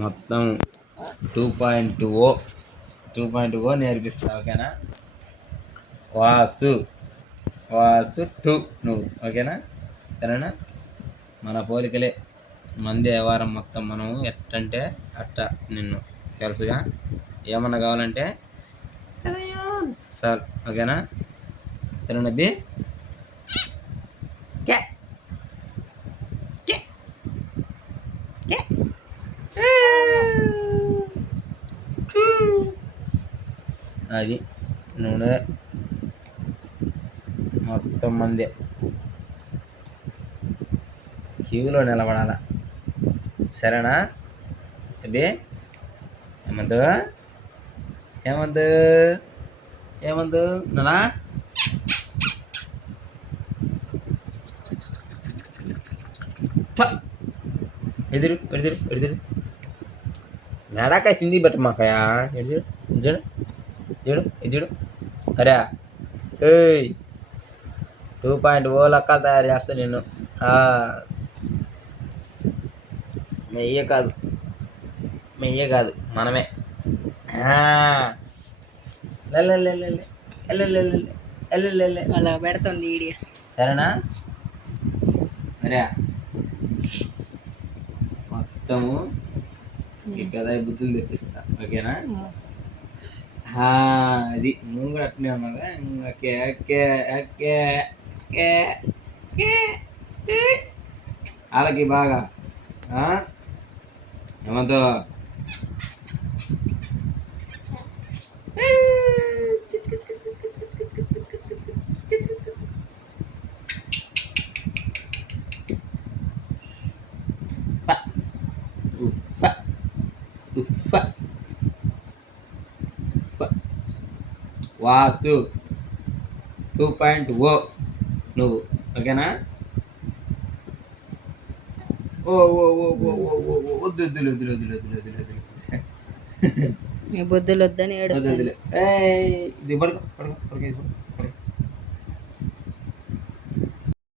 మొత్తం 2.0 నేర్పిస్తా. ఓకేనా? వాసు 2 నువ్వు. ఓకేనా? సరేనా? మన పోలికలే మంది వ్యవహారం మొత్తం మనం ఎట్టంటే అట్ట నిన్ను తెలుసుగా. ఏమన్నా కావాలంటే సార్. ఓకేనా? సరేనా బి? అది నూనె మొత్తం మంది క్యూలో నిలబడాల. సరేనా అబ్బే? ఏమందు నానా? ఎదురు మేడాకాయ తింది పెట్టమాకాయ. ఎదురు అరే. ఏయ్ 2.0 లెక్కలు తయారు చేస్తా నేను. మెయ్యే కాదు మనమే. అలా పెడుతుంది వీడియో. సరేనా? అరే మొత్తము ఈ పెద్ద బుద్ధులు తెప్పిస్తా. ఓకేనా? అది నువ్వు కూడా అట్నే ఉన్నావా? వాళ్ళకి బాగా ఏమంతో వాసు 2.0 నువ్వు. ఓకేనా? బుద్ధులు వద్దని వద్దు. ఇది పడుకో.